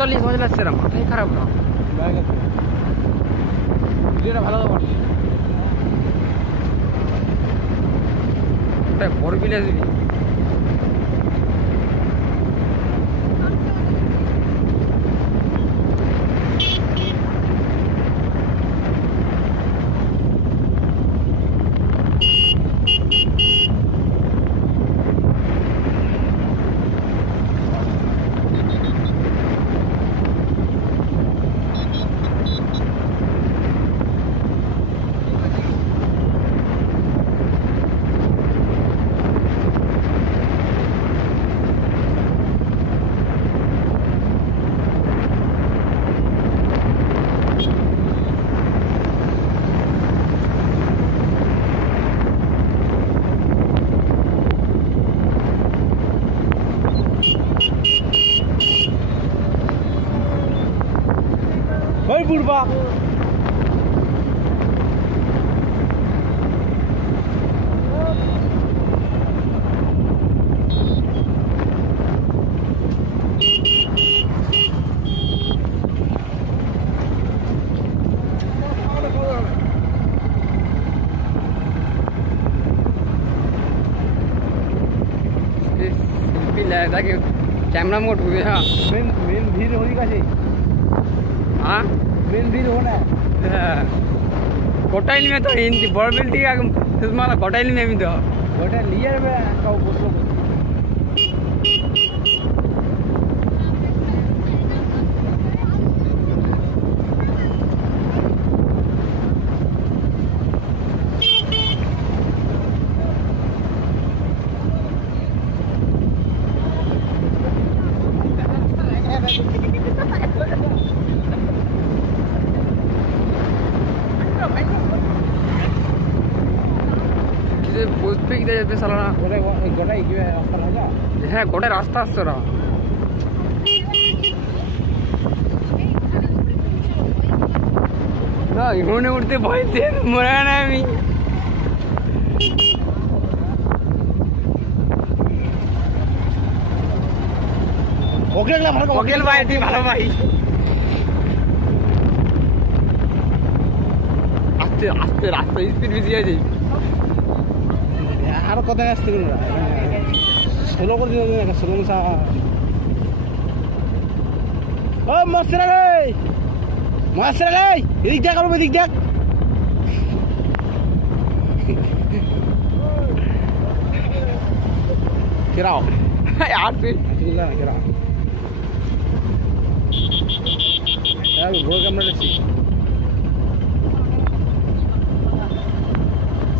40 মজা লাগছে না, মাথায় খারাপ না। ভিডিওটা ভালো হবে ওটা বড় বিলে আসবি। ওই বুড়বা তাকে कैमरा मोड हुए। हाँ मेन भीड़ होनी का चाहिए। हाँ मेन भीड़ होना है। कोटाइल में तो हिंदी बड़ बिल्टी तुम्हारा कोटाइल में भी तो गोटा लियर में का बोलो पोस्ट पे किधर जाते साला ना। गोटा एक रास्ता लगा। हाँ गोटा रास्ता আসছে না। না ইমনে উঠতে ভয় সে মরে না আমি। ওকেল না ভালো ওকেল ভাই তুই ভালো ভাই। আস্তে আস্তে রাস্তা স্পিড বেশি আছে। আরো কথা আসতে গেল না স্লো করে দিও না স্লো সা ও মাসরা রে এদিক দেখ আর এদিক দেখ কেরাও यार फिर না কেরাও यार বড় ক্যামেরা দেখছি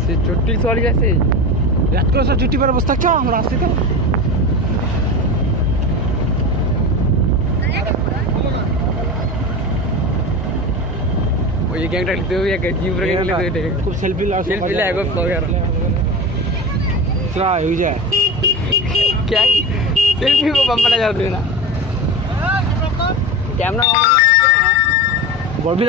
সে চট্টি চলে যাচ্ছে। এক করে সব চুটি পরে বসে থাকছো আমরা আসছি তো ये गैंग रखते हुए एक जीव रख लेते थे खूब सेल्फी ला एगो वगैरह चला हो जाए क्या सेल्फी को बम्बना जाते ना कैमरा बॉबी